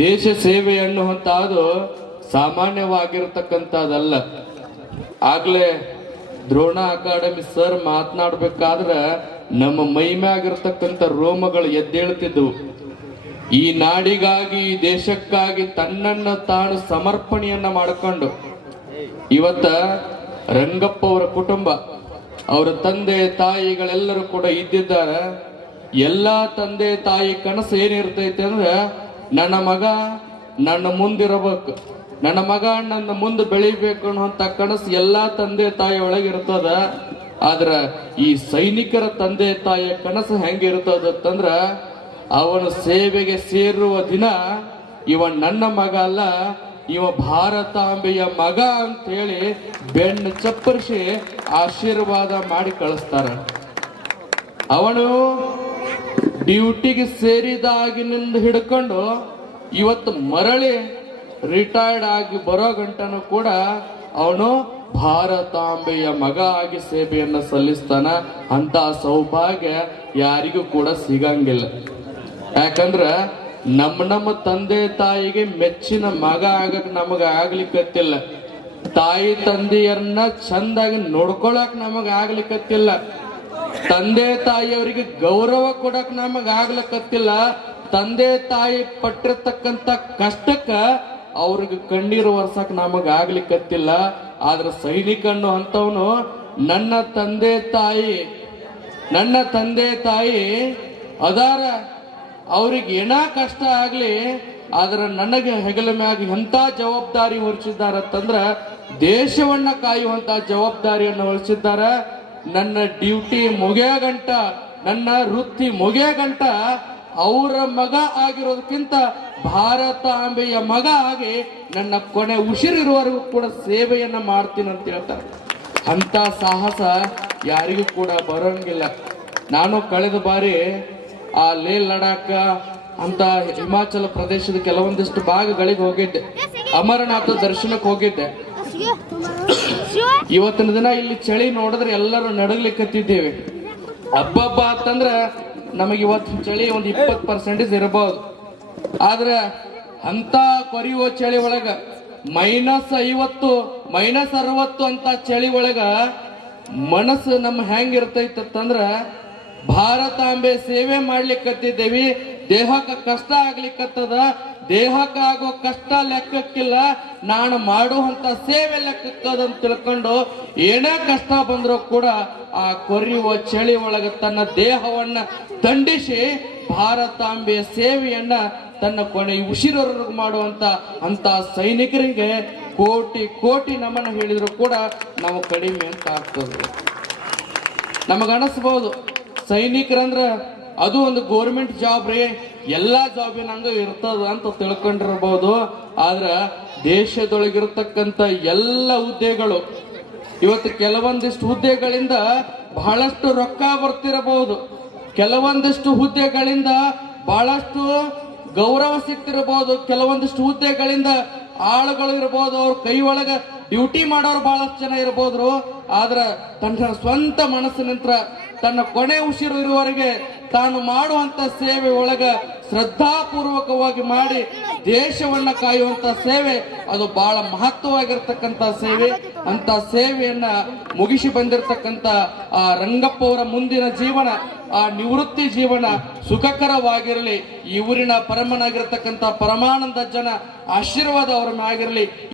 ದೇಶ ಸೇವೆ ಅನ್ನುವಂತಹದ್ದು ಸಾಮಾನ್ಯವಾಗಿರ್ತಕ್ಕಂಥದ್ದಲ್ಲ. ಆಗ್ಲೇ ದ್ರೋಣ ಅಕಾಡೆಮಿ ಸರ್ ಮಾತನಾಡ್ಬೇಕಾದ್ರೆ ನಮ್ಮ ಮೈ ಮ್ಯಾಗಿರ್ತಕ್ಕಂಥ ರೋಮಗಳು ಎದ್ದೇಳ್ತಿದ್ವು. ಈ ನಾಡಿಗಾಗಿ, ಈ ದೇಶಕ್ಕಾಗಿ ತನ್ನನ್ನು ತಾನು ಸಮರ್ಪಣೆಯನ್ನ ಮಾಡಿಕೊಂಡು ಇವತ್ತ ರಂಗಪ್ಪ ಅವರ ಕುಟುಂಬ, ಅವರ ತಂದೆ ತಾಯಿಗಳೆಲ್ಲರೂ ಕೂಡ ಇದ್ದಿದ್ದಾರೆ. ಎಲ್ಲಾ ತಂದೆ ತಾಯಿ ಕನಸು ಏನಿರ್ತೈತೆ ಅಂದ್ರೆ ನನ್ನ ಮಗ ನನ್ನ ಮುಂದಿರಬೇಕು, ನನ್ನ ಮಗ ನನ್ನ ಮುಂದೆ ಬೆಳಿಬೇಕು ಅನ್ನುವಂತ ಕನಸು ಎಲ್ಲಾ ತಂದೆ ತಾಯಿ ಒಳಗಿರ್ತದ. ಆದ್ರ ಈ ಸೈನಿಕರ ತಂದೆ ತಾಯಿಯ ಕನಸು ಹೆಂಗಿರ್ತದಂದ್ರ ಅವನು ಸೇವೆಗೆ ಸೇರುವ ದಿನ ಇವ ನನ್ನ ಮಗ ಅಲ್ಲ, ಇವ ಭಾರತಾಂಬೆಯ ಮಗ ಅಂತ ಹೇಳಿ ಬೆನ್ನು ಚಪ್ಪರಿಸಿ ಆಶೀರ್ವಾದ ಮಾಡಿ ಕಳಿಸ್ತಾರ. ಅವನು ಡ್ಯೂಟಿಗೆ ಸೇರಿದಾಗಿನಿಂದ ಹಿಡ್ಕೊಂಡು ಇವತ್ತು ಮರಳಿ ರಿಟೈರ್ಡ್ ಆಗಿ ಬರೋ ಗಂಟನೂ ಕೂಡ ಅವನು ಭಾರತಾಂಬೆಯ ಮಗ ಆಗಿ ಸೇವೆಯನ್ನು ಸಲ್ಲಿಸ್ತಾನ. ಅಂತ ಸೌಭಾಗ್ಯ ಯಾರಿಗೂ ಕೂಡ ಸಿಗಂಗಿಲ್ಲ. ಯಾಕಂದ್ರ ನಮ್ಮ ತಂದೆ ತಾಯಿಗೆ ಮೆಚ್ಚಿನ ಮಗ ಆಗಕ್ ನಮಗ ಆಗ್ಲಿಕ್ಕತ್ತಿಲ್ಲ, ತಾಯಿ ತಂದೆಯರನ್ನ ಚಂದಾಗಿ ನೋಡ್ಕೊಳಕ್ ನಮಗ ಆಗ್ಲಿಕ್ಕತ್ತಿಲ್ಲ, ತಂದೆ ತಾಯಿಯವರಿಗೆ ಗೌರವ ಕೊಡಕ್ ನಮಗ ಆಗ್ಲಿಕ್ಕತ್ತಿಲ್ಲ, ತಂದೆ ತಾಯಿ ಪಟ್ಟಿರ್ತಕ್ಕಂಥ ಕಷ್ಟಕ್ಕ ಅವ್ರಿಗೆ ಕಣ್ಣೀರು ಒರ್ಸಕ್ ನಮಗ ಆಗ್ಲಿಕ್ಕತ್ತಿಲ್ಲ. ಆದ್ರ ಸೈನಿಕನ್ನು ಅಂತವನು ನನ್ನ ತಂದೆ ತಾಯಿ ಅದಾರ, ಅವ್ರಿಗೆ ಏನ ಕಷ್ಟ ಆಗ್ಲಿ, ಆದ್ರ ನನಗೆ ಹೆಗಲ ಮ್ಯಾಗ ಎಂತ ಜವಾಬ್ದಾರಿ ಹೊರಿಸಿದ್ದಾರಂತಂದ್ರ ದೇಶವನ್ನ ಕಾಯುವಂತ ಜವಾಬ್ದಾರಿಯನ್ನು ಹೊರಿಸಿದ್ದಾರ. ನನ್ನ ಡ್ಯೂಟಿ ಮುಗಿಯ ಗಂಟ, ನನ್ನ ವೃತ್ತಿ ಮುಗಿಯ ಗಂಟ ಅವರ ಮಗ ಆಗಿರೋದಕ್ಕಿಂತ ಭಾರತಾಂಬೆಯ ಮಗ ಆಗಿ ನನ್ನ ಕೊನೆ ಉಸಿರಿರುವವರೆಗೂ ಕೂಡ ಸೇವೆಯನ್ನ ಮಾಡ್ತೀನಿ ಅಂತ ಹೇಳ್ತಾರೆ. ಅಂತ ಸಾಹಸ ಯಾರಿಗೂ ಕೂಡ ಬರೋಂಗಿಲ್ಲ. ನಾನು ಕಳೆದ ಬಾರಿ ಆ ಲೇ ಲಡಾಖ್ ಅಂತ ಹಿಮಾಚಲ ಪ್ರದೇಶದ ಕೆಲವೊಂದಿಷ್ಟು ಭಾಗಗಳಿಗೆ ಹೋಗಿದ್ದೆ. ಅಮರನಾಥ ದರ್ಶನಕ್ಕೆ ಹೋಗಿದ್ದೆ. ಇವತ್ತಿನ ದಿನ ಇಲ್ಲಿ ಚಳಿ ನೋಡಿದ್ರೆ ಎಲ್ಲರೂ ನಡಗ್ಲಿಕ್ಕತ್ತಿದ್ದೇವೆ. ಹಬ್ಬ ಅಂತಂದ್ರ ನಮಗೆ ಇವತ್ತು ಚಳಿ ಒಂದು 20% ಇರಬಹುದು. ಆದ್ರೆ ಅಂತ ಕೊರಿಯುವ ಚಳಿ ಒಳಗ -50, -60 ಅಂತ ಚಳಿ ಒಳಗ ಮನಸ್ಸು ನಮ್ಮ ಹೆಂಗಿರ್ತೈತಂದ್ರ ಭಾರತಾಂಬೆ ಸೇವೆ ಮಾಡ್ಲಿಕ್ಕತ್ತಿದ್ದೇವಿ, ದೇಹಕ್ಕೆ ಕಷ್ಟ ಆಗ್ಲಿಕ್ಕತ್ತದ, ದೇಹಕ್ಕೆ ಆಗೋ ಕಷ್ಟ ಲೆಕ್ಕಕ್ಕಿಲ್ಲ, ನಾನು ಮಾಡುವಂತ ಸೇವೆ ಲೆಕ್ಕಕ್ಕದಂತ ತಿಳ್ಕೊಂಡು ಏನೇ ಕಷ್ಟ ಬಂದರೂ ಕೂಡ ಆ ಕೊರಿಯುವ ಚಳಿ ಒಳಗ ತನ್ನ ದೇಹವನ್ನ ದಂಡಿಸಿ ಭಾರತಾಂಬೆಯ ಸೇವೆಯನ್ನ ತನ್ನ ಕೊನೆ ಉಸಿರವರೆಗೂ ಮಾಡುವಂತ ಅಂತ ಸೈನಿಕರಿಗೆ ಕೋಟಿ ನಮನ ಹೇಳಿದ್ರು ಕೂಡ ನಾವು ಕಡಿಮೆ ಅಂತ ಆಗ್ತದೆ. ನಮಗನಿಸ್ಬಹುದು ಸೈನಿಕರಂದ್ರ ಅದು ಒಂದು ಗೋರ್ಮೆಂಟ್ ಜಾಬ್ ರೀ, ಎಲ್ಲಾ ಜಾಬಿನಂಗ ಇರ್ತದ ಅಂತ ತಿಳ್ಕೊಂಡಿರಬಹುದು. ಆದ್ರ ದೇಶದೊಳಗಿರ್ತಕ್ಕಂಥ ಎಲ್ಲ ಹುದ್ದೆಗಳು ಇವತ್ತು ಕೆಲವೊಂದಿಷ್ಟು ಹುದ್ದೆಗಳಿಂದ ಬಹಳಷ್ಟು ರೊಕ್ಕ ಬರ್ತಿರಬಹುದು, ಕೆಲವೊಂದಿಷ್ಟು ಹುದ್ದೆಗಳಿಂದ ಬಹಳಷ್ಟು ಗೌರವ ಸಿಗ್ತಿರಬಹುದು, ಕೆಲವೊಂದಿಷ್ಟು ಹುದ್ದೆಗಳಿಂದ ಆಳುಗಳು ಇರಬಹುದು, ಅವ್ರ ಕೈ ಒಳಗ ಡ್ಯೂಟಿ ಮಾಡೋರು ಬಹಳಷ್ಟು ಜನ ಇರಬಹುದು. ಆದ್ರ ತನ್ನ ಸ್ವಂತ ಮನಸ್ಸಿನಿಂದ ತನ್ನ ಕೊನೆ ಉಸಿರು ಇರುವವರೆಗೆ ತಾನು ಮಾಡುವಂತ ಸೇವೆ ಒಳಗ ಶ್ರದ್ಧಾಪೂರ್ವಕವಾಗಿ ಮಾಡಿ ದೇಶವನ್ನ ಕಾಯುವಂತ ಸೇವೆ ಅದು ಬಹಳ ಮಹತ್ವವಾಗಿರ್ತಕ್ಕಂಥ ಸೇವೆ. ಅಂತ ಸೇವೆಯನ್ನ ಮುಗಿಸಿ ಬಂದಿರತಕ್ಕಂಥ ಆ ರಂಗಪ್ಪ ಅವರ ಮುಂದಿನ ಜೀವನ, ಆ ನಿವೃತ್ತಿ ಜೀವನ ಸುಖಕರವಾಗಿರಲಿ. ಈ ಊರಿನ ಪರಮನಾಗಿರ್ತಕ್ಕಂಥ ಪರಮಾನಂದ ಜನ ಆಶೀರ್ವಾದ ಅವರ ಮ್ಯಾಗಿರಲಿ.